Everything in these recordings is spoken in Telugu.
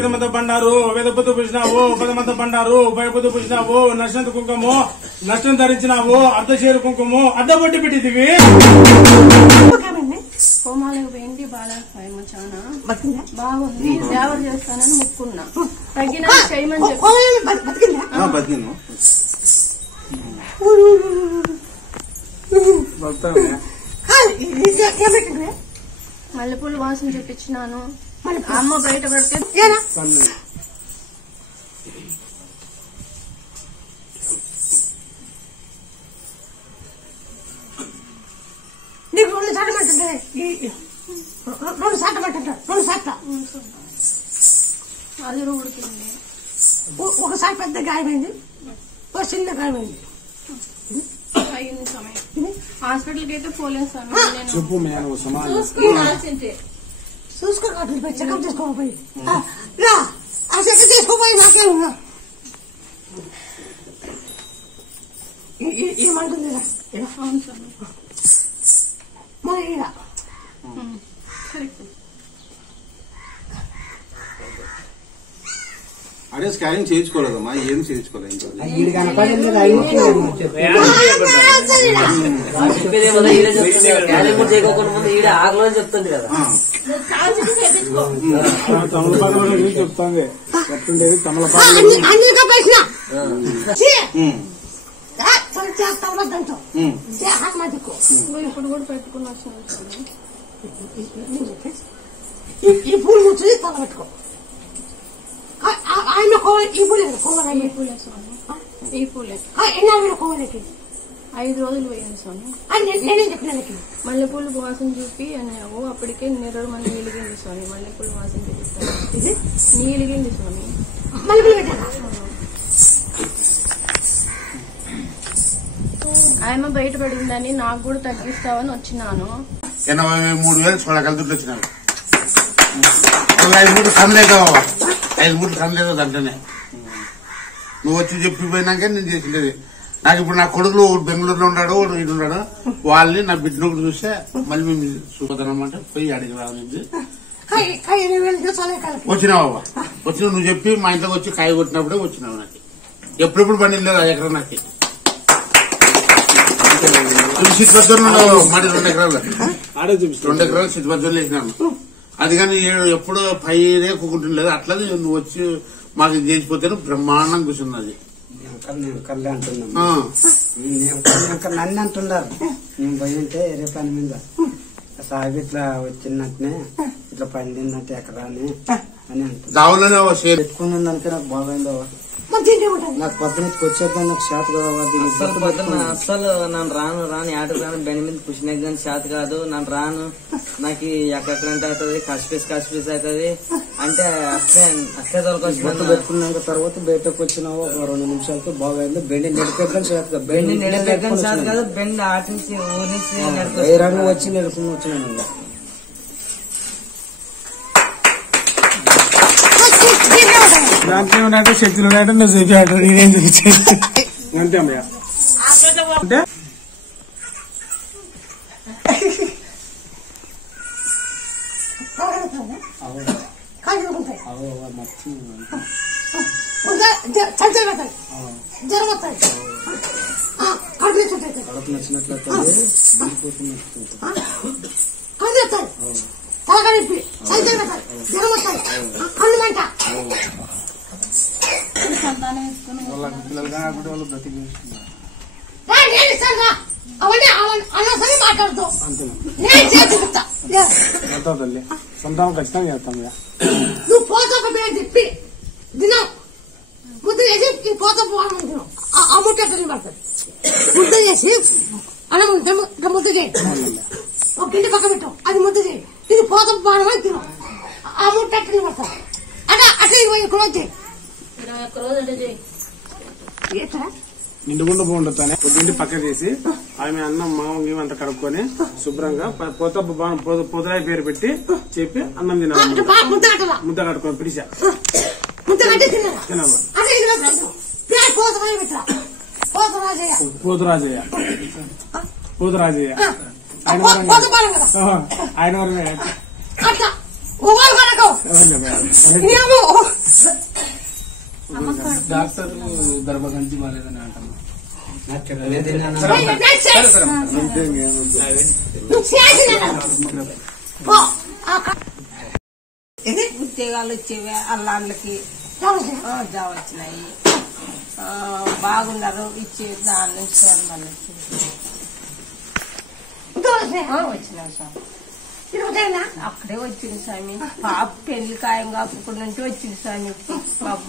వేదమంత బండారు వేదపొద్దు పూసినావు పదమంత బండారు భయపొద్దు పూసినావు నష్టంత కుంకుము నష్టం ధరించినావు అర్ధ చేరు కుంకుము అడ్డబొట్టి పెట్టిదివి కోమాలకు పోయింది బాగా చాలా బాగుంది దేవరు చేస్తానని ముక్కున్నా తగ్గిన చేయమని చెప్పి మల్లెపూలు వాసన చూపించినాను అమ్మ బయట పడితే నీకు 2 సార్లు పట్టుంటే 2 సార్లు పట్టుంటా 2 సార్లు అది ఉడికింది ఒకసారి పెద్ద గాయమైంది ఒక చిన్న గాయమైంది అయింది సమయం హాస్పిటల్కి అయితే పోలేదు సార్ చెప్పు చూసుకోవాలి చెకప్ చేసుకోకపోయి ఆ చెకప్ చేసుకోపోయి నాకేమున్నా ఏమంటుంది అవును సార్ మన ఈడ అదే స్కానింగ్ చేయించుకోలేదమ్మా ఏం చేయించుకోలేదు చెప్తుంది కదా చెప్తాంది ఎట్లుండేది తమలపాకు ఇప్పుడు కూడా పెట్టుకుని వస్తున్నాను ఈ పూలు ముచ్చి తల పెట్టుకో ఆయన ఈ పూలే ఈ పూలే స్వామి ఈ పూలే ఎన్ని కోవలకి 5 రోజులు పోయింది స్వామి నేనేం చెప్పిన మల్లెపూలు వాసన చూపి అన్నావు అప్పటికే నెరడు మంది నీలిగింది స్వామి మల్లెపూలు వాసన చూపిస్తాను నీలిగింది స్వామి ఆయమ్మ బయట పడిందని నాకు కూడా తగ్గిస్తావని వచ్చినాను 83,000 చూడగలుగుతూ వచ్చినారు 5 మూడు కనలేదు 5 మూడు కనలేదు దాంట్లోనే నువ్వు వచ్చి చెప్పిపోయినాకే నేను చేసిండేది నాకు ఇప్పుడు నా కొడుకులు బెంగళూరులో ఉన్నాడు ఇటు ఉన్నాడు వాళ్ళని నా బిడ్డ ఒకటి చూస్తే మళ్ళీ మేము చూద్దామంటే పోయి అడిగి రావాలి వచ్చినావా వచ్చినావు నువ్వు చెప్పి మా ఇంట్లోకి వచ్చి కాయ కొట్టినప్పుడే వచ్చినావు నాకు ఎప్పుడెప్పుడు బండి లేదు ఆ ఎకరం నాకు సిద్ధిబద్ధంలో మాది 2 ఎకరాలు 2 ఎకరాలు సిద్ధిబద్ధంలో వేసినాను అది కానీ ఎప్పుడు పైరే కూకుంటుండలేదు అట్లా నువ్వు వచ్చి మాకు చేసిపోతే బ్రహ్మాండం కూర్చున్నది నన్ను అంటున్నారు నేను పోయింటే రే పని మీద సాగు ఇట్లా వచ్చినట్టునే ఇట్లా పండిందంటే ఎకరాని అని అంటున్నారు పెట్టుకుని దానికి నాకు బాగైందో నాకు పొద్దునకి వచ్చేద్దాం నాకు శాత అసలు నన్ను రాను ఆటకు రాను బెండి మీద కూర్చునేది కానీ శాత కాదు నన్ను రాను నాకు ఎక్కడంటే అవుతుంది కసిపీస్ అవుతుంది అంటే అట్లే తొలకొచ్చి పెట్టుకున్నాక తర్వాత బయటకు వచ్చినావు 2 నిమిషాలతో బాగైంది బెండి నడిపెక్కని శాత కాదు బెండి నడిపెక్కని శాత కాదు బెండి ఆటి నుంచి ఊరి రంగు వచ్చి నడుపుకుని వచ్చినాను దాంట్లో ఉన్నట్టు శక్తులు ఉన్నట్టు నువ్వు చూపించాడు నేనేం చూపించాను అంతే అమ్మయ్య అంటే కడుపు నచ్చినట్లయితే పిల్లలు బ్రతికి తల్లి సొంతం ఖచ్చితంగా చేస్తాం నువ్వు పోతా చెప్పి దినం ముద్ద చేసి పోతా పోవాలంటున్నావు ఆ ముట్ట పడుతుంది ముద్ద చేసి అలా ముద్ద చేయి ఒక గిండి పక్క పెట్టావు అది ముద్ద చేయి ఇది పోతా పోవడం తిన్నావు ఆ ముట్ట పడతావు అట్లా అట్లా 21 రోజు నిండుగుండ బాగుండుతానే పొద్దుండి పక్క చేసి ఆమె అన్నం మామూలు అంతా కడుక్కొని శుభ్రంగా పొదరాయి పేరు పెట్టి చెప్పి అన్నం తినాలి ముద్ద కడుక్కొని పిలిచా పోతురాజయ్య ఆయన డాక్టర్ గర్భగంతి బాగాలేదని అంటున్నా. ఉద్యోగాలు వచ్చేవే అల్లాండ్లకి జాబ్ వచ్చినాయి. బాగున్నారు ఇచ్చే దాని నుంచి సార్ మళ్ళీ వచ్చినాయి సార్. అక్కడే వచ్చింది స్వామి. పాప పెళ్లి ఖాయం కాకుండా నుంచి వచ్చింది స్వామి.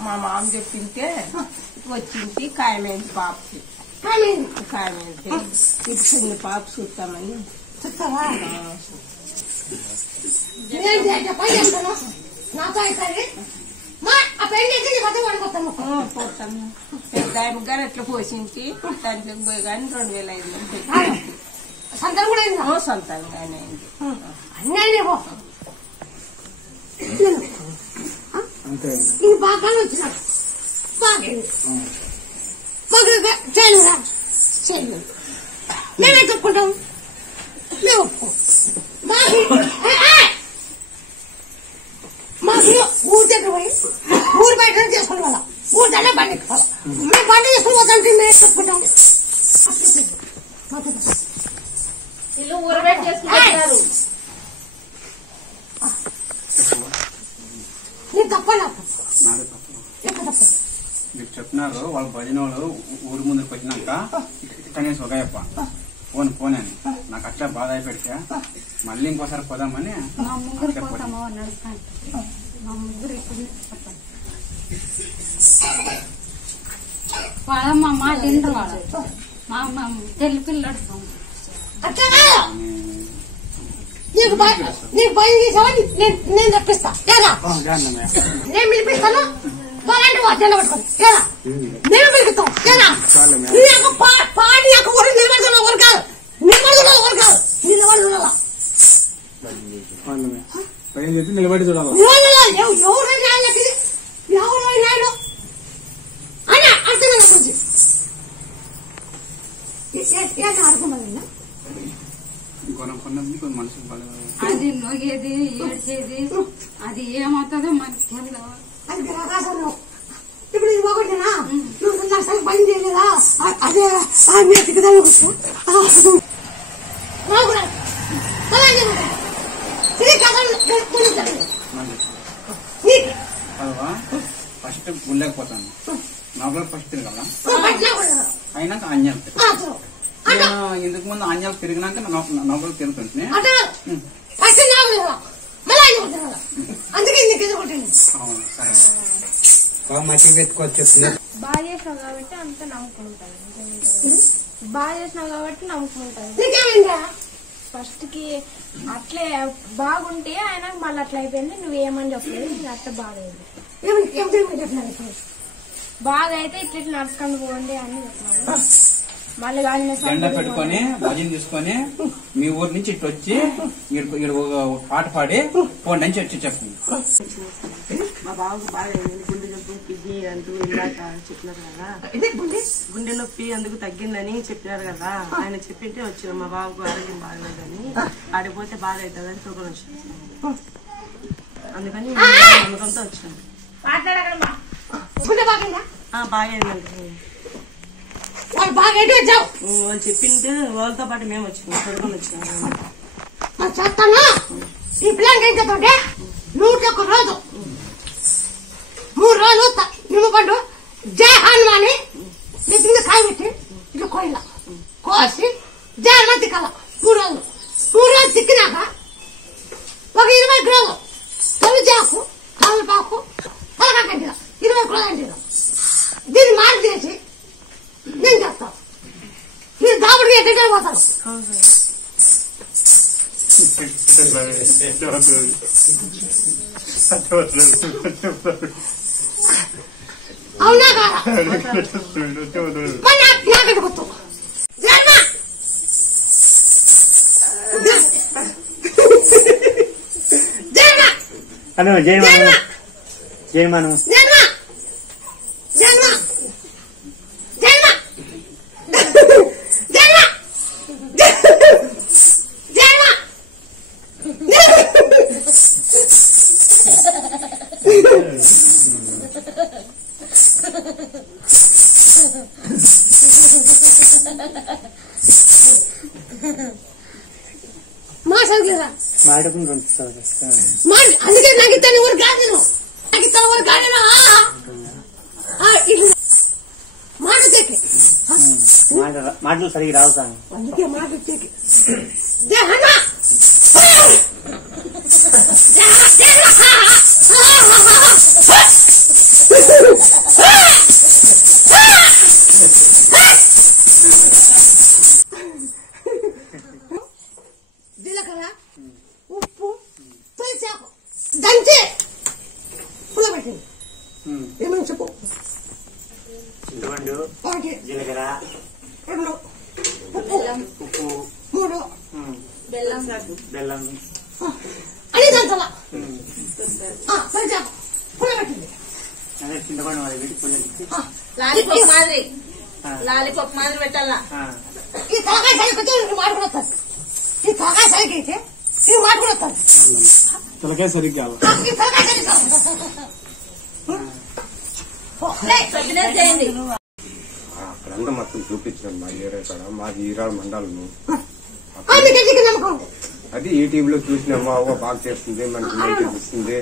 మా మామ చెప్పింటే వచ్చింది ఖాయమైంది పాపకి. ఖాయమైంది ఇప్పుడు చిన్న పాప చూస్తామని పోతాము. పెద్ద గారు ఎట్లా పోసించి దాంట్లోకి పోయి కానీ 2005 సంతానం కూడా సొంతంగానే అయింది. ఇది బాగా వచ్చినాడు బాగా చేయనురా చేయను నేనే చెప్పుకుంటాం మేము మాకు ఊరి దగ్గర పోయి ఊరి బయట చేసుకునే వాళ్ళ ఊరి దగ్గర బండి ఎక్కువాలి. మేము బండి చేసుకుని పోతాంటే మేము చెప్పుకుంటాం. ఇల్లు ఊరబెట్టి చేసుకుంటారు. నీకు తప్పనా మీరు చెప్పినారు వాళ్ళ భజన వాళ్ళు ఊరి ముందుకు వచ్చినాక కనీసం ఒకయప్ప పోనీ అని నాకు అట్లా బాధ అయిపెడితే మళ్ళీ ఇంకోసారి పోదామని వాళ్ళ మా తింటారు వాళ్ళు మా తెల్లి పిల్లడు నీకు భయం చేసావని నేను తెప్పిస్తా నేను పిలిపిస్తాను. వాళ్ళంటే వాళ్ళు పట్టుకోండి నేను పిలుపుతాం పాడి యొక్క ఊరు నిలబడుతున్నా ఊరు కాదు నిలబడుతున్నా ఊరు కాదు నిలబడి చూడాలా నిలబడి చూడాలి. ఎవరైనా ఎవరైనా అని అర్థమైన గురించి అర్థమైందా కొనుక్కున్నది కొన్ని మనుషులు అది నొగేది ఏడ్చేది అది ఏమవుతుందో మనకి తెలియదు. అది ఆకాశంలో ఇప్పుడు ఇది ఒకటినా నువ్వు నాకు పని చేయలేదా అదే ఫస్ట్ గుళ్ళకపోతాను లోపల ఫస్ట్ తిరగాల అయినాక అన్యాలు ఇందుకు ముందు అన్యాలు తిరిగినాక లోపల తిరుగుతుంటే మట్టి పెట్టుకోవచ్చు. బాగా చేసినావు కాబట్టి అంత నమ్మకం ఉంటుంది. బాగా చేసినావు కాబట్టి నమ్మకం ఉంటుంది. ఫస్ట్ కి అట్లే బాగుంటే ఆయన మళ్ళీ అట్లా అయిపోయింది. నువ్వేమని చెప్పలేదు, నీకు అట్లా బాగలేదు. బాగా అయితే ఇట్లా ఇట్లా నడుచుకొని పోండి అని చెప్పినాడు. మళ్ళీ జెండా పెట్టుకొని భజన తీసుకొని మీ ఊరి నుంచి ఇటు వచ్చి పాట పాడి పోండి అని చెప్పండి. మా బాబుకు బాగా గుండె నొప్పి కిడ్నీ అంటూ ఇందాక చెప్పినారు కదా, గుండె నొప్పి అందుకు తగ్గిందని చెప్పినారు కదా. ఆయన చెప్పింటే వచ్చిన మా బాబుకు ఆరోగ్యం బాగలేదని ఆడిపోతే బాగా అవుతుందని తూకం వచ్చింది. అందుకని నమ్మకంతో వచ్చినాం. బాగా వాళ్ళు చెప్పింటే వాళ్ళతో పాటు మేము వచ్చినాం, చదువుకొని వచ్చినాం. చేస్తాను ఈ పిల్లలకి ఏం చేద్దాంటే 101 రోజు 3 రోజులు నిమ్మ పండు జయ హనుమాని నెత్తి కాయ పెట్టి ఇట్లా కోయిల కోసి జయ హనుమాన్ తిక్కాల 3 రోజులు. 3 రోజులు తిక్కినాక ఒక 20 కిలోలు తొలిచాకు తమలపాకు తలకాయ 20 కిలోలు అంటే దీన్ని మార్పు చేసి నేను చేస్తాను. మీరు దాపుడికి ఎట్టే పోతారు. అవునా కాదా నాకంటే గుర్తు జయమాను మాట్లాడలేదా మాటకు అందుకే నాకు ఇస్తాను ఎవరు కాదు నాకు ఇస్తాను ఎవరు కాదు మాటలు సరిగ్గా రావు సార్ అందుకే మాట వచ్చేకి జీలకర్ర ఉప్పు తులసాకు దంచి పుల్లబెట్టింది ఏమని చెప్పు చింతపండు ఒకటి జీలకర్ర 2 ఉప్పు 3 బెల్లం అని దంచాల తులసాకు పుల్లబెట్టింది అదే చింతపండు అది పెట్టి పుల్లెత్తి లాలీపాప్ మాదిరి పెట్టాలా ఈ తలకాయ సరికొచ్చి మాట్లాడతారు ఈ తలకాయ సరిగ్గా అయితే ఇది మాట్లాడతారు తలకాయ సరిగ్గా ఈ తలకాయ సరిగ్గా చేయండి. అక్కడంతా మొత్తం చూపించాను మా ఏరియా కాడ మాది ఈరాడు మండలము అందుకే నమ్మకం అది యూట్యూబ్ లో చూసినామా బాగా చేస్తుంది మనకి మంచి ఇస్తుంది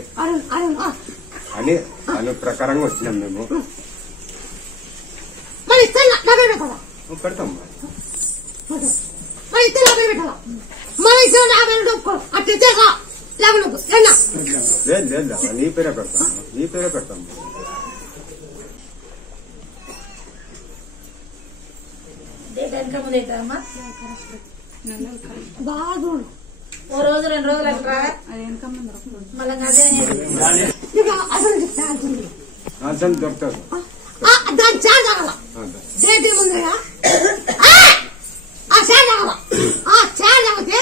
అని దాని ప్రకారంగా వచ్చినాం మేము మరి ఇస్తే డబ్బులు పెట్టాలా పెడతాం మరి ఇస్తే డబ్బులు పెట్టాలా మరి ఇస్తే 50 డబ్బు అట్లయితే లేకపోతే లేదు నీ పేరే పెడతాం బాగా చూడు ఓ రోజు 2 రోజులు అట్లా మళ్ళీ అదే ఇక అసలు చెప్తాను అర్థం దొరుకుతుంది దాని చాయ్ తాగల చేతి ముందుగా ఆ చాయ్ తాగల ఆ చాయ్ తాగితే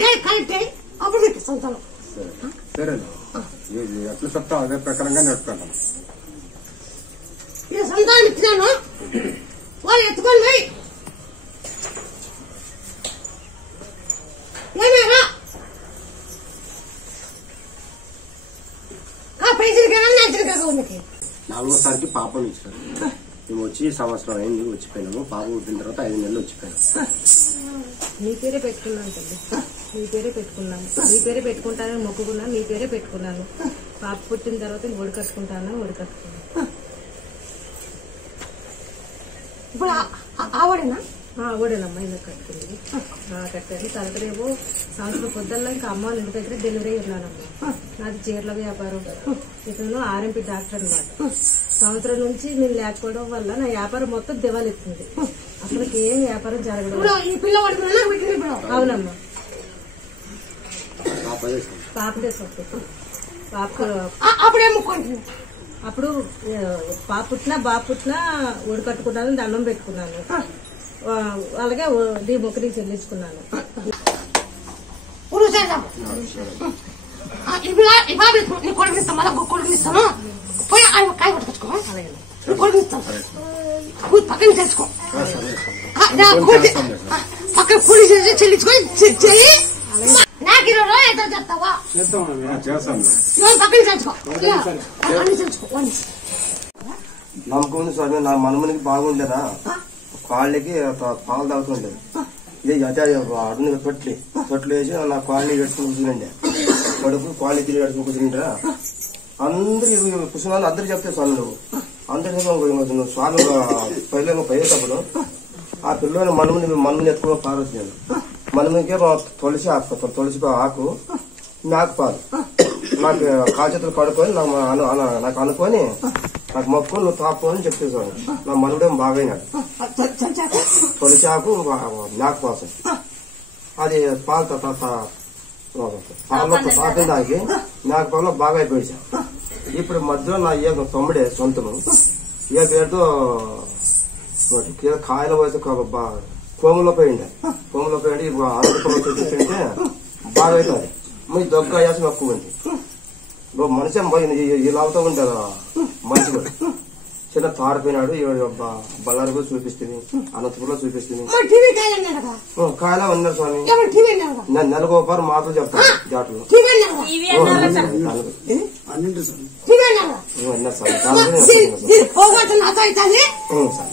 డే కరెక్ట్ అయ్యి అప్పుడు మీకు సంతానం సరే ఎట్లా చెప్తావు అదే ప్రకారంగా నడుపుకుంటాం ఈ సంతానం ఇచ్చినాను వాళ్ళు ఎత్తుకొని పోయి ఏమేరా పైసలు కదా నచ్చిన కాక ఉన్నకి 4వసారికి పాపం ఇచ్చారు మేము వచ్చి సంవత్సరం అయింది వచ్చిపోయినాము పాప పుట్టిన తర్వాత 5 నెలలు వచ్చిపోయినాము మీ పేరే పెట్టుకున్నాను తల్లి మీ పేరే పెట్టుకున్నాను మీ పేరే పెట్టుకుంటానని మొక్కుకున్నాను మీ పేరే పెట్టుకున్నాను పాప పుట్టిన తర్వాత ఒడి కట్టుకుంటాను ఇప్పుడు ఆవిడేనా ఓడేనమ్మా ఇలా కట్టుకుంది కట్టాను తలకరేమో సంవత్సరం పొద్దుల్లో ఇంకా అమ్మ వాళ్ళ ఇంటి దగ్గర డెలివరీ ఉన్నానమ్మా నాది చీరల వ్యాపారం ఇతను ఆర్ఎంపీ డాక్టర్ అన్నమాట సంవత్సరం నుంచి నేను లేకపోవడం వల్ల నా వ్యాపారం మొత్తం దివాలెత్తుంది అసలు ఏం వ్యాపారం జరగదు అవునమ్మా పాపడే సొత్తు అప్పుడు పాప పుట్టినా బాబు పుట్టినా ఒడి కట్టుకున్నాను దండం పెట్టుకున్నాను అలాగే మొక్కడికి చెల్లించుకున్నాను కొడుకునిస్తాను పోయి ఆయన కాయ కొట్టుకొచ్చుకో కొడుకునిస్తాను పక్కన చేసుకో పక్కన కూలి చెల్లించుకొని చెయ్యి నాకు 20 రోజులు ఎంత చెప్తావా పక్కన చేసుకో నమ్మకం ఉంది స్వామి నా మనమునికి బాగుండేనా కాళ్ళకి పాలు తాగుతుండేది ఇదే అడుగు తొట్లు వేసి నా కాళ్ళని పెట్టుకుని కూర్చుండే కడుపు కాళ్ళు తిరిగి పెట్టుకుని కూర్చుంటారా అందరూ కూర్చున్నాను అందరు చెప్తే స్వామి నువ్వు స్వామి పైలో పోయేటప్పుడు ఆ పిల్లలు మనముని ఎత్తుకుని పారొచ్చాను మనమునికే తులసి ఆకు నాకు పాలు నాకు కాచేతులు కడుక్కొని నాకు అనుకొని నాకు మొక్కు నువ్వు తాపు అని చెప్పేసాను నా మనవుడేం బాగైనాడు తులసి ఆకు నాకు కోసం అది పాలు పాలలో తాపిన దానికి నాకు పాలలో బాగా అయిపోయాను ఇప్పుడు మధ్యలో నా ఏ తమ్ముడే సొంతము ఏ పేరుతో కాయల వయసు కోములో పోయిండే ఆరోగ్యంలో చూపిస్తుంటే బాగా అవుతుంది మీ దగ్గర అయ్యాల్సిన ఎక్కువ ఉంది మనిషి ఇలా అవుతూ ఉంటారు మనిషి చిన్న తాడిపోయినాడు బళ్ళారి కూడా చూపిస్తుంది అనంతపురంలో చూపిస్తుంది కాయలా ఉన్నారు స్వామి నెలకు ఒకసారి మాటలు చెప్తాను జాట్లో పోగొట్టు నాతో అవుతుంది.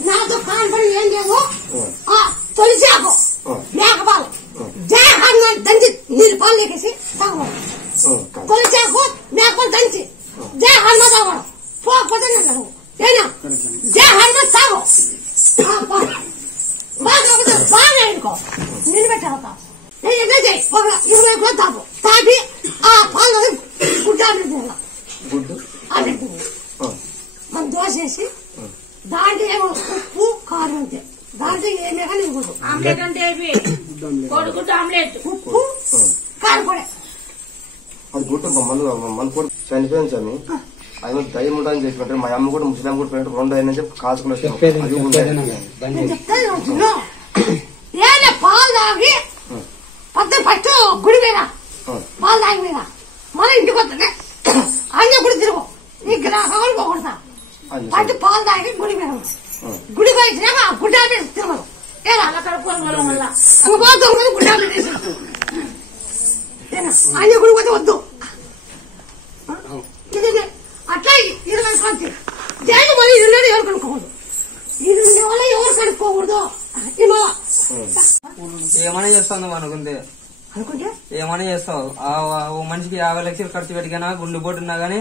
నాతో కాన్పడి ఏం లేదు. తొలిసాకు మేకపాలు జయ హనుమాన్ దంచి నీళ్ళు పాలు లేకేసి తాగడం. తొలిసాకు మేకపాలు దంచి జయ హనుమాన్ తాగడం. పోకపోతే ఏనా జయ హనుమాన్ తాగు బాగా బాగా ఎడుకో నిలబెట్టావు. 20 కూడా తాగు. తాగి ఆ పాలు గుడ్డ మనం దోశ వేసి దాంట్లో ఏమో ఉప్పు కారం అంతే. దాంట్లో ఏమే కానీ ఆమ్లెట్ అంటే కోడిగుడ్డు ఆమ్లెట్ ఉప్పు కారం కూడా అది గుట్టు మన కూడా చనిపోయింది స్వామి. అది దయ్యం ఉండాలని చెప్పినట్టు మా అమ్మ కూడా ముస్లిం కూడా పోయినట్టు 2 అయినా చెప్పి కాసుకుని ఏమే పాలు తాగి పొద్దు ఫస్ట్ గుడి మీద పాలు తాగి మీద మన ఇంటికి వస్తుంటే అన్నీ గుడి తిరుగు ఈ గ్రాహాలు పోకూడదా. ఫస్ట్ పాలు తాగి గుడి మీద గుడికి వచ్చినాక ఆ గుడ్డ మీద తిరగదు. అలా కడుక్కోవడం వల్ల పోతుంది గుడ్డ మీద అన్ని గుడి పోతే వద్దు. అట్లా 20 మంది జైలు మళ్ళీ 20 ఎవరు కనుక్కోకూడదు. 20 వల్ల ఎవరు కనుక్కోకూడదు. ఏమైనా చేస్తావు అనుకుంటే ఏమైనా చేస్తావు. ఓ మనిషికి 50 లక్షలు ఖర్చు పెట్టినా గుండెపోటు ఉన్నా గానీ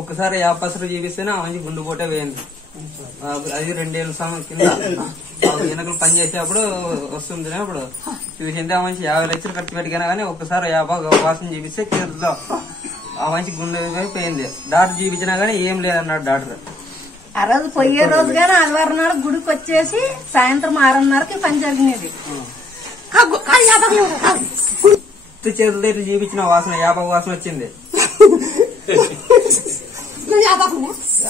ఒక్కసారి 50 చూపిస్తేనే ఆ మనిషి గుండెపోటే వేయండి. అది 2 ఏళ్ళ కింద వెనకలు పని చేసేప్పుడు వస్తుంది. అప్పుడు చూసింటే ఆ మనిషి 50 లక్షలు ఖర్చు పెట్టినా గానీ ఒక్కసారి 50 వాసన చూపిస్తే చేతుల్లో ఆ మనిషి గుండె పోయింది. డాక్టర్ చూపించినా గానీ ఏం లేదన్నాడు డాక్టర్. ఆ రోజు పోయే రోజు గానీ ఆదివారం నాడు గుడికి వచ్చేసి సాయంత్రం 6:30కి పని జరిగినది. చేతుల దగ్గర చూపించిన వాసన 50 వాసన వచ్చింది.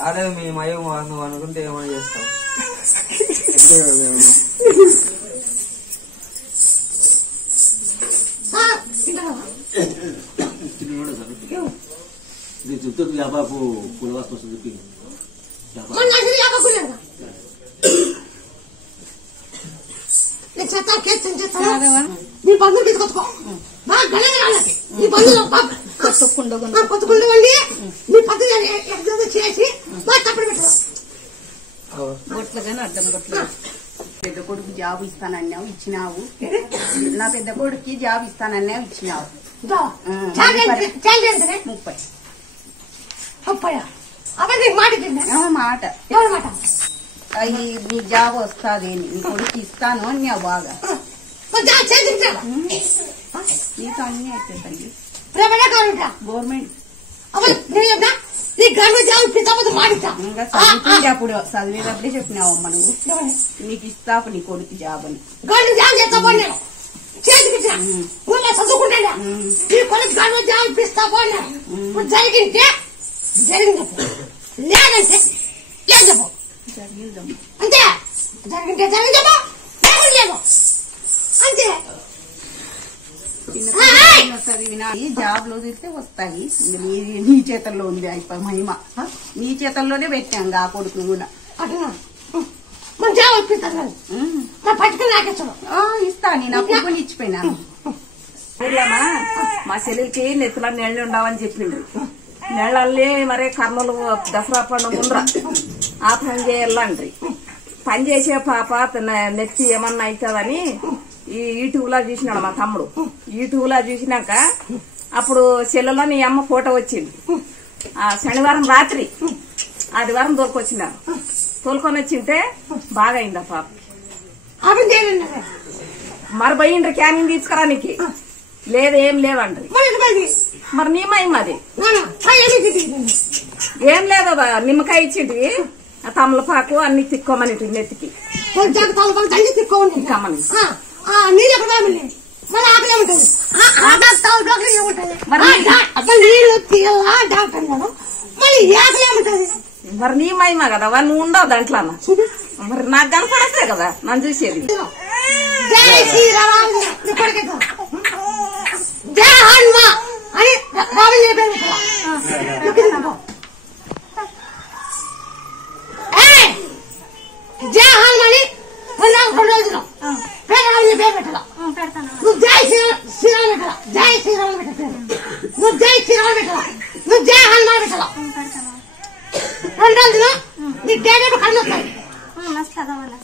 అదే మీ మయం వాసన అనుకుంటే ఏమైనా చేస్తాం. చెప్తుంది వ్యాపాపు పులవాసన వస్తుంది చెప్పి నీ బంధువులు తీసుకొచ్చుకో బాగా గణన రాలేదు. నీ బంధువులు కొట్టుకుండవండి నీ పద్ధతి చేసి బాగా తప్పుడు పెట్టు. గొట్లగానే అర్థం కొట్టలేదు. పెద్ద కొడుకు జాబ్ ఇస్తానన్నావు ఇచ్చినావు. నా పెద్ద కొడుకు జాబ్ ఇస్తానన్నావు ఇచ్చినావు. 30 అవన్నీ మాట మాట ఎవరి మాట నీ జాబ్ వస్తుంది నీ కొడుకు ఇస్తాను అన్నావు. బాగా నీకు అన్ని అయితే తల్లి గవర్నమెంట్ అప్పుడు చదివేటప్పుడే చెప్పినావు అమ్మ నువ్వు నీకు ఇస్తాపు నీ కొడుకు జాబ్ అని. చదువుకుంటా జరిగింటే జరిగింది లేదంటే లేదు చెప్పు. అంతే జరిగింటే జరిగిందేమో లేదు అంతే. జాబ్ లో తిరిగితే వస్తాయి. నీ చేతల్లో ఉంది అయిపో మహిమ. నీ చేతల్లోనే పెట్టాం ఆ కొడుకు కూడా. ఇస్తా నేను అప్పుడు ఇచ్చిపోయినాను. మా చెల్లికి నెత్తుల నీళ్లు ఉండవని చెప్పిండు. నీళ్ళల్ని మరే కర్నూలు దసరా పండుగ ముందర ఆ పని చేయాలండ్రి. పని చేసే పాప నెత్తి ఏమన్నా అవుతుందని ఈ యూట్యూబ్లా చూసినాడు మా తమ్ముడు. యూట్యూబ్లా చూసినాక అప్పుడు చెల్లెలో నీ అమ్మ ఫోటో వచ్చింది. ఆ శనివారం రాత్రి ఆదివారం తోలుకొచ్చినారు. తోలుకొని వచ్చింటే బాగా అయింది ఆ పాప. మరి పోయిండ్రి క్యానింగ్ తీసుకురానికి లేదేం లేవండ్రి. మరి నీ మది ఏం లేదు నిమ్మకాయ ఇచ్చింటివి తమలపాకు అన్ని తిక్కోమని నెత్తికి తిక్కమని. మరి నీ మహిమ కదా నువ్వు ఉండవు దాంట్లో. మరి నాకు కనపడస్తే కదా నన్ను చూసేది. జయ హనుమని 2 రోజులు పేరు పెట్టాల. నువ్వు జై శ్రీరామ్ పెట్టాల. జై శ్రీరామ్ పెట్టాల. నువ్వు జై శ్రీరామ్ పెట్టాల. నువ్వు జయ హనుమాన్ పెట్టాల. 2 రోజులు నీ డేడేపు కళ్ళు వస్తాయి.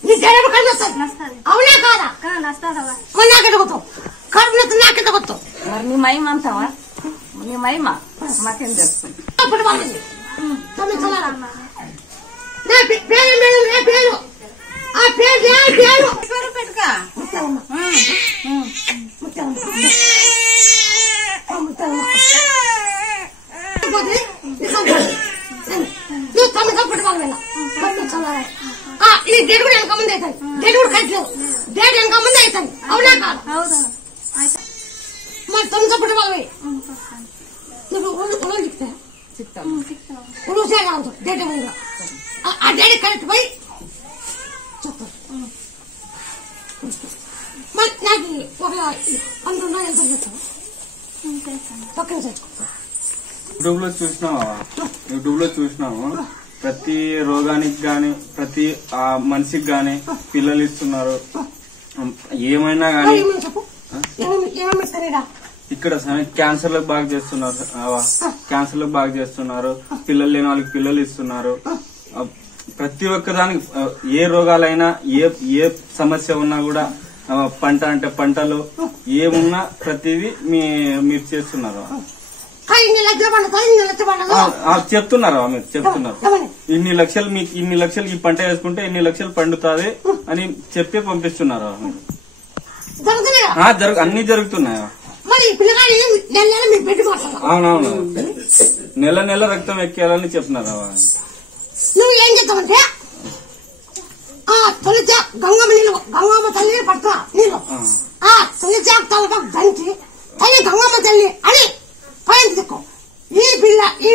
నీ డేడేపు కళ్ళు వస్తాయి. అవునా కాదా? నాకే తగ్గుతావు. కడుపు నొప్పి నాకే తగ్గుతావు. మరి నీ మహిమ అంటావా? నీ మహిమ మాకేం తెలుస్తుంది. అప్పుడు వాళ్ళది నా పేరు మేడం, నా పేరు ఆ పేరు పేరు పెట్టుకా ఈ డేట్ కూడా వెనక ముందు అవుతాయి. డేట్ కూడా కట్టలేదు. డేట్ వెనక ముందు అవుతాయి. అవునా కాదు? మరి 9 అప్పుడు వాళ్ళవి నువ్వు ఉలు చెప్తా ఉలు చేయగలదు. డేట్ ముందు ఆ డేట్ కరెక్ట్ పోయి చెప్తాను. మరి నాకు ఒక 12 ఎంత చెప్తాను పక్కన చచ్చుకుంటా. యూట్యూబ్ లో చూసినాము. ప్రతి రోగానికి గాని ప్రతి మనిషికి గాని పిల్లలు ఇస్తున్నారు. ఏమైనా గాని ఇక్కడ క్యాన్సర్లకు బాగా చేస్తున్నారు. క్యాన్సర్లకు బాగా చేస్తున్నారు. పిల్లలు లేని వాళ్ళకి పిల్లలు ఇస్తున్నారు. ప్రతి ఒక్క దానికి ఏ రోగాలైనా ఏ సమస్య ఉన్నా కూడా పంట అంటే పంటలు ఏమున్నా ప్రతిదీ మీరు చేస్తున్నారు. చెప్తున్నారు మీరు చెప్తున్నారు. ఇన్ని లక్షలు ఈ పంట వేసుకుంటే ఇన్ని లక్షలు పండుతుంది అని చెప్పి పంపిస్తున్నారు. అన్ని జరుగుతున్నాయా? అవునవును. నెల రక్తం ఎక్కేయాలని చెప్తున్నారు. నువ్వు ఏం చెప్తావంటే తొలిచా గంగమ్మ తల్లి పడతా నీళ్ళు తొలిచా దంచి తల్లి గంగమ్మ తల్లి అని పైన తిక్కు. ఈ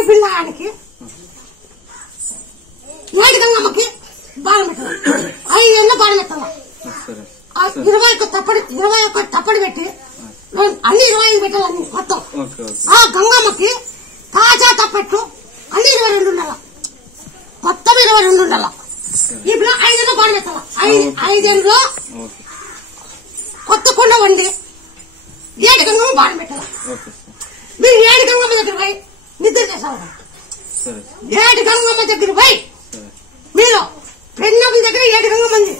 పిల్లగానికి ఏడు గంగమ్మకి బాణం పెట్టాలి. 5 ఏళ్ళు బాణం పెట్టాలి. 21 తప్పడి పెట్టి అన్ని 25 పెట్టాలి. మొత్తం ఆ గంగమ్మకి తాజా తప్పెట్టు అన్ని 22 ఉండాల. మొత్తం 22 ఉండాల. ఈ పిల్ల 5 ఏళ్ళు బాణం పెట్టాలి. 5 ఏళ్ళలో కొత్త కుండ వండి 7 గంగమ్మ బాణం పెట్టాలి. మీరు 7 గంగమ్మ దగ్గర పోయి నిద్ర చేసావు. 7 గంగమ్మ దగ్గర పోయి మీరు పెన్నమ్మ దగ్గర 7 గంగమ్మ ఉంది.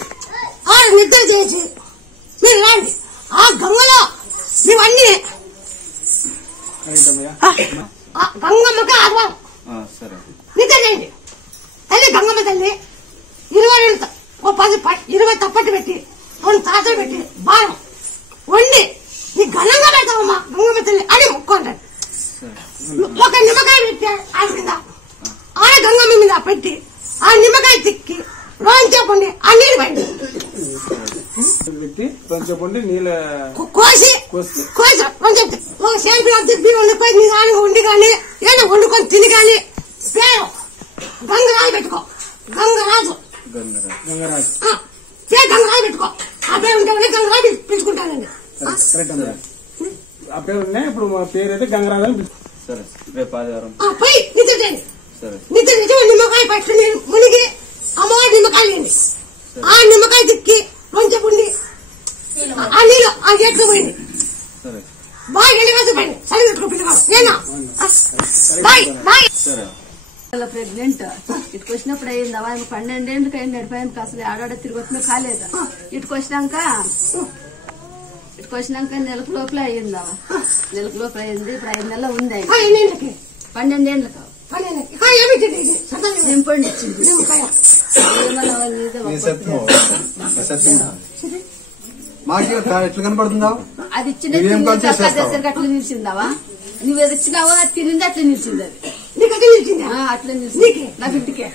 6 నిద్ర చేసి మీరు రాండి. ఆ గంగలో ఇవన్నీ గంగమ్మకి ఆహ్వానం నిద్ర చేయండి. తల్లి గంగమ్మ తల్లి 20 తప్పట్టు పెట్టి 2 తాతలు పెట్టి బాణం వండి నీ ఘనంగా పెడతావమ్మా గంగమ్మ తల్లి అని మొక్కుంటాడు. ఒక నిమ్మకాయ పెట్టి ఆయన మీద ఆ గంగమ్మ మీద పెట్టి ఆ నిమ్మకాయ తిక్కి రోంచెప్పండి ఆ నీళ్ళు పండి పెట్టి రోంచెప్పండి నీళ్ళ కోసి రోంచెప్తే ఒక సేల్పిన బియ్యం వండిపోయి నీ కానీ వండి కానీ ఏదో వండుకొని తిని కానీ పేరు గంగరాజు పెట్టుకో. గంగరాజు గంగరాజు పెట్టుకో. ఆ పేరు ఉంటే గంగరాజు పిలుచుకుంటానండి. ఆ పేరు ఉన్నాయి. ఇప్పుడు మా పేరు అయితే గంగరాజు అని పోయి నిద్ర చేయండి. నిద్ర చేసి నిమ్మకాయ పట్టు మునిగి అమ్మవారి నిమ్మకాయ లేండి. ఆ నిమ్మకాయ తిక్కి వంచపుండి ఆ నీళ్ళు ఆ గేట్లు పోయింది. బాగా ఎండి వేసి పోయింది. చలి పెట్టుకో పిల్లగా నేనా ప్రెగ్నెంట్ ఇటుకు వచ్చినప్పుడు అయిందా 12 ఏళ్ళకి అయింది. 75 అసలు ఆడాడ తిరిగి వచ్చినా కాలేదు. ఇటుకు వచ్చినాక నెలకు లోపల అయ్యిందా. నెలకు లోపల అయింది. ఇప్పుడు 5 నెలలు ఉంది. 12 ఏళ్ళకి నింపండి ఇచ్చింది. ఎట్లా కనపడుతుందా? అది ఇచ్చిన అట్లా నిలిచిందావా? నువ్వు ఏది ఇచ్చినావో అది తినింది అట్లా నిలిచింది. అది అట్లా నిలిచింది. నా బిడ్డకే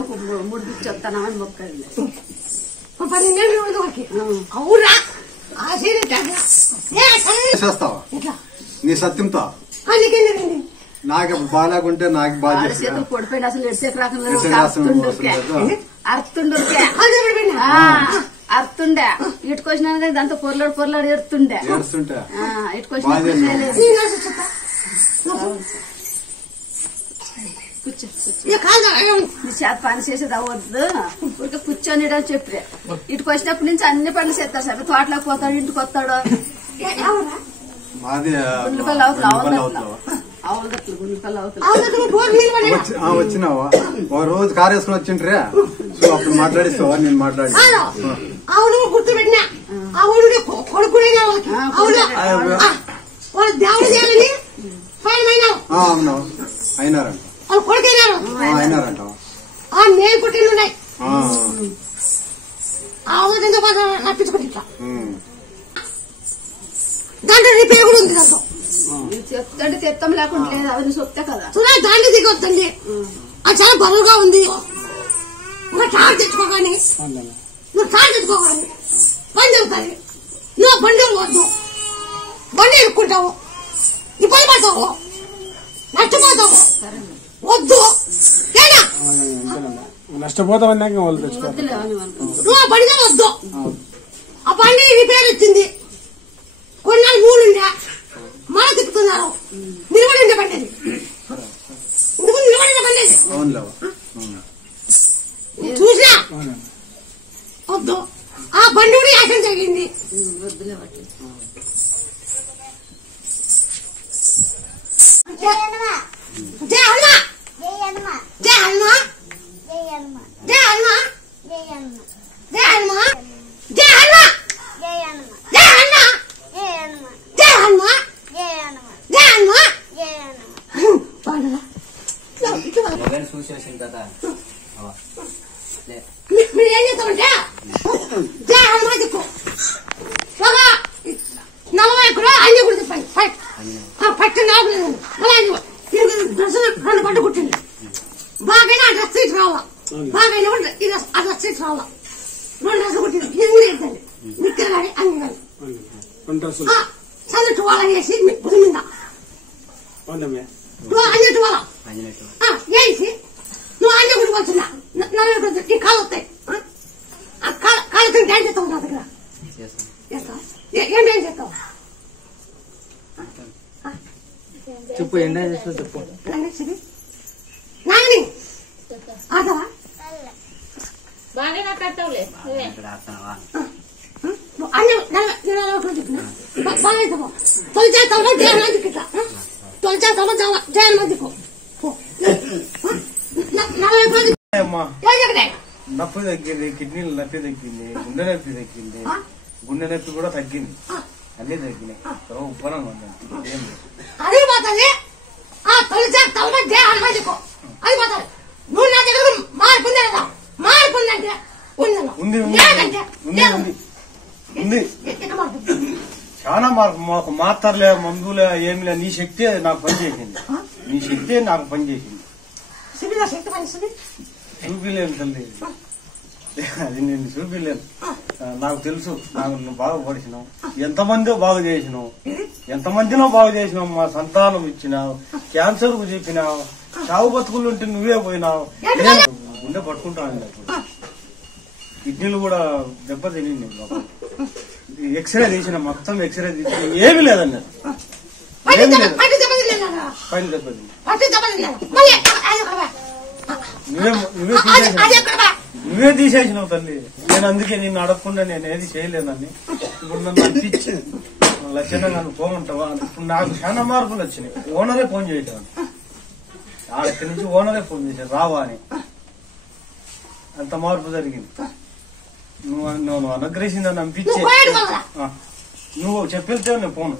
ఒక 3 బిచ్చి వస్తానని మొక్కండి. చేస్తావా నీ సత్యంతో? నాకు బాగాలేకుంటే నాకు బాగా చేతులు పొడిపోయిన అసలు ఎడ్సేపు రాకుండా అర్థుండే ఇటుకొచ్చినా దాంతో పొరలాడు ఎడుతుండే ఇటుకొచ్చిన పని చేసేది అవ్వద్దు. ఊరికే కూర్చొని చెప్పి ఇటుకు వచ్చినప్పటి నుంచి అన్ని పనులు చేస్తారు సార్. తోటలోకి పోతాడు, ఇంటికి వస్తాడు. వచ్చినావా ఒక రోజు కారు వేసుకుని వచ్చిండ్రే సో అప్పుడు మాట్లాడిస్తావా నేను మాట్లాడి అవును గుర్తుపెట్టినా అవును కొడుకునే వాళ్ళు దేవుడు చేయాలని అవును అయినారంట వాళ్ళు కొడుకైనారు అయినారంట నేను పుట్టినున్నాయి ఆలోచనతో నప్పించుకుంటే ఇట్లా దాంట్లో రిపేర్ కూడా ఉంది దాంట్లో చెప్తాంటే చెప్తాం లేకుండా లేదు అవన్నీ చెప్తే కదా దాంట్లో దిగొద్దండి అది చాలా బరువుగా ఉంది ఇంకా కారు తెచ్చుకోగాని నువ్వు కారు తెచ్చుకోగాని బండి వెళ్తాయి నువ్వు బండి వద్దు బండి ఎక్కుంటావు ఇబ్బంది పడతావు నష్టపోతావు వద్దు నష్టపోతామన్నా వాళ్ళు తెచ్చుకోవాలి నువ్వు ఆ బండిగా వద్దు ఆ బండి రిపేర్ వచ్చింది కొన్నాళ్ళు మూడుండే మళ్ళా తిప్పుతున్నారు నిలబడి బండి ఇందుకు నిలబడిన బండి చూసా వద్దు ఆ బండి కూడా యాక్సిడెంట్ జరిగింది జయ హనుమ జయ హనుమ జయ హనుమ జయ హనుమ జయ హనుమ జయ హనుమ జయ హనుమ జయ హనుమ జయ హనుమ చూసేసిన కదా మీరు ఏం చేస్తామంటే జయ హనుమ దిక్కు బాగా 40 ఎకరాలు అన్ని కూడా తిప్పండి పట్టు నాకు రెండు పట్టు కుట్టింది బాగా డ్రెస్ సీట్ రావాలా బాగా ఆ డ్రెస్ సీట్ రావాలా 2 డ్రెస్ కుట్టింది ఇది కూడా ఎత్తండి నిక్కర కానీ అన్ని కానీ చదువు వాళ్ళ వేసి భూమి మీద అన్నట్టు వాళ్ళ వేసి నువ్వు అన్ని గుడి వచ్చినా 40 నీ కాళ్ళు వస్తాయి ఆ కాళ్ళతో డ్యాన్స్ చేస్తావు నా దగ్గర చేస్తావు ఏం డ్యాన్స్ చేస్తావు చెప్పు ఏం డ్యాన్స్ చేస్తావు చెప్పు నాని ఆడవా బాగా కట్టవులే అన్ని బాగా తొలిచేస్తావా జయన్ దిక్కు తొలిచేస్తావా జయన్ దిక్కు నొప్పి తగ్గింది కిడ్నీలు నొప్పి తగ్గింది గుండె నొప్పి తగ్గింది గుండె నొప్పి కూడా తగ్గింది అన్ని తగ్గినాయి ఉపరంగా ఉందండి అది పోతుంది తొలిచేస్తావా జయన్ దిక్కు అది పోతుంది నువ్వు నా దగ్గర మార్పుందా మార్పుందంటే ఉంది ఉంది చాలా మాకు మాత్రలే మందులే ఏమిలే నీ శక్తి నాకు పనిచేసింది నీ శక్తి నాకు పనిచేసింది చూపిలేను తల్లి అది నేను చూపిలేను నాకు తెలుసు నాకు నువ్వు బాగా పడిచినావు ఎంతమందో బాగు చేసినావు ఎంతమందినో బాగు చేసినావు మా సంతానం ఇచ్చినావు క్యాన్సర్ కు చెప్పినావు చావు బతుకులు ఉంటే నువ్వే పోయినావు గుండె పట్టుకుంటాను కిడ్నీలు కూడా దెబ్బ తినింది ఎక్స్రే తీసిన మొత్తం ఎక్స్రే తీసిన ఏమి లేదన్నారు ఏమి లేదు పైన దెబ్బ నువ్వే తీసేసినావు తల్లి నేను అందుకే నిన్ను అడగకుండా నేను ఏది చేయలేదని ఇప్పుడు నన్ను అనిపించి లక్షణంగా నువ్వు పోమంటావా ఇప్పుడు నాకు చాలా మార్పులు వచ్చినాయి ఓనరే ఫోన్ చేశాను ఇక్కడి నుంచి ఓనరే ఫోన్ చేశాను రావా అని అంత మార్పు జరిగింది నువ్వు అనుగ్రహించిందని అనిపించే నువ్వు చెప్పితే నేను పోను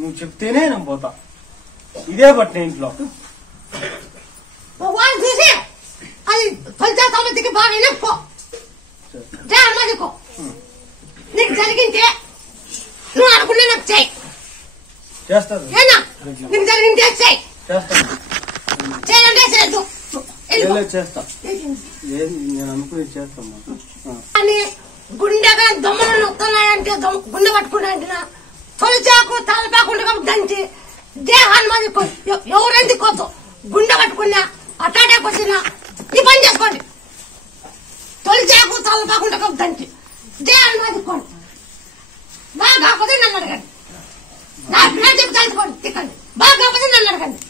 నువ్వు చెప్తేనే నేను పోతా ఇదే బట్టి ఇంట్లో చూసి అది తొలిచేస్తామకి బాగా నొప్పో నీకు జరిగింటే నువ్వు అనుకున్నా నాకు చెయ్యి చేస్తాను నీకు జరిగింటే చెయ్యి చేస్తాను చేయాలంటే చేయొద్దు చేస్తా నేను అనుకుని చేస్తాను అని గుండెగా దొమ్మలు నొస్తున్నాయంటే గుండె పట్టుకున్నాయంటే తొలిచాకు తలపాకుండా దంచి దేహాన్ని ఎవరైంది కొద్దు గుండె పట్టుకున్నా అటాటాక్ వచ్చినా ఈ పని చేసుకోండి తొలిచాకు తలపాకుండా దంచి దేహాన్ని మాదికోండి బాగా కాకపోతే నన్ను అడగండి నా పిల్లలు చెప్పి తలుచుకోండి తిక్కండి బాగా కాకపోతే నన్ను అడగండి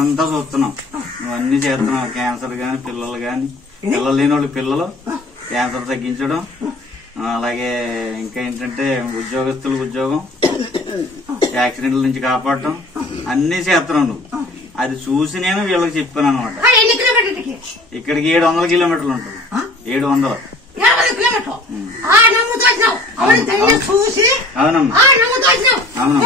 అంతా చూస్తున్నాం నువ్వన్నీ చేస్తున్నావు క్యాన్సర్ గాని పిల్లలు గాని పిల్లలు లేని వాళ్ళు పిల్లలు క్యాన్సర్ తగ్గించడం అలాగే ఇంకా ఏంటంటే ఉద్యోగస్తులకు ఉద్యోగం యాక్సిడెంట్ల నుంచి కాపాడటం అన్ని చేస్తున్నావు నువ్వు. అది చూసి నేను వీళ్ళకి చెప్పాను అనమాట. ఇక్కడికి 700 కిలోమీటర్లు ఉంటుంది. 700 అవునమ్మా. అవునమ్మా.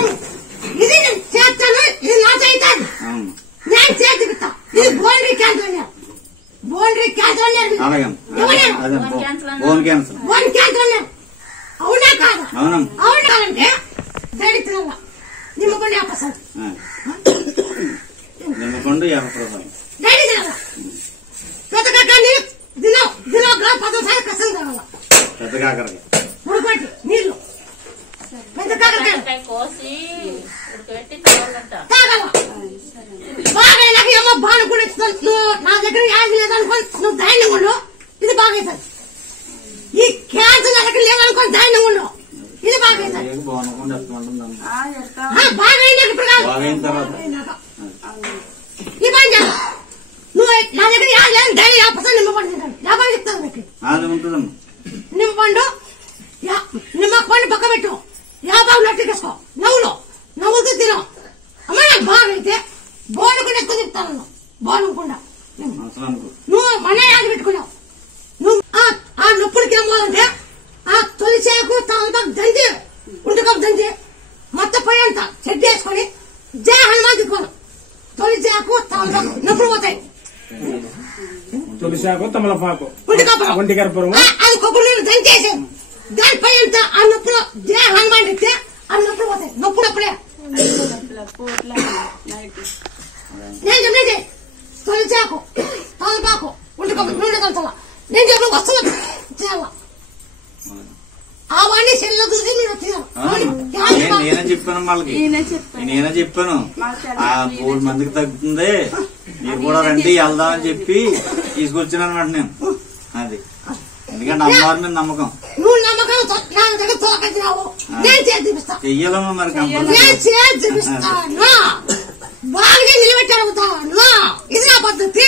అలాగే అదే బోన్ క్యాన్సర్. అవునా కాదా? అవునమ్మా. అవునాలంటే నిమ్మకొండ 50%. నిమ్మకొండ 50%. పెద్ద కాకరకాయ దినం 10 సార్లు కష్టం కావాల. పెద్ద కాకరకాయ ఉడకబెట్టి నీళ్లు పెద్ద కాకరకాయ కోసి తాగాల. బాగా నాకు ఏమో బాగా కూడా నువ్వు నా దగ్గర యాజ్ లేదనుకో నువ్వు ధైర్యంగా ఉండు. ఇది బాగా అవుతుంది. ఈ క్యాన్సర్ నా దగ్గర లేదనుకో ధైర్యంగా ఉండు. ఇది బాగా అవుతుంది. బాగా అయినాక ఇప్పుడు కాదు ఈ పని చేయాలి. నువ్వు నా దగ్గర యాజ్ లేదు ధైర్యం 50% నిమ్మపండు తింటాను. వ్యాపారం చెప్తాను మీకు నిమ్మపండు నిమ్మపండు పక్క పెట్టు. వ్యాపారం నట్టుకేసుకో. నవ్వుతూ తినం. అమ్మ నాకు బాగా అయితే బోనుకుండా ఎక్కువ చెప్తాను. బోనుకుండా నువ్వు మన యాద పెట్టుకున్నావు. నువ్వు ఆ నొప్పులకి ఏమోదంటే ఆ తొలిచేకు తమలపాకు దంచి ఉంటుకప్పు దంచి మొత్తం పోయి అంతా సెట్ చేసుకుని జయ హనుమాన్ తిప్పుకోను. తొలిచేకు తమలపాకు నొప్పులు పోతాయి. తులసాకు తమలపాకు ఒంటి కర్పూరం అది కొబ్బరి నీళ్ళు దంచేసి దానిపై అంత ఆ నొప్పులు జయ హనుమాన్ ఇస్తే ఆ నొప్పులు పోతాయి. నొప్పులప్పుడే నేను చెప్పేది తొలిచాకు తమలపాకు ఒంటి కొబ్బరి నూనె కలుతాల. నేను చెప్పిన వస్తువులు చేయాల. అవన్నీ చెల్ల చూసి మీరు నేనే చెప్పాను వాళ్ళకి. నేనే చెప్పాను ఆ 3 మందికి తగ్గుతుంది మీరు కూడా రండి వెళ్దాం అని చెప్పి తీసుకొచ్చాను అనమాట నేను. అది ఎందుకంటే అమ్మవారి మీద నమ్మకం. నువ్వు నమ్మకం నా దగ్గర తోకొచ్చినావు. నేను చేసి చూపిస్తాను. చెయ్యాలమ్మా మరి నేను చేసి చూపిస్తాను. బాగా నిలబెట్టి అడుగుతాను. ఇది నా పద్ధతి.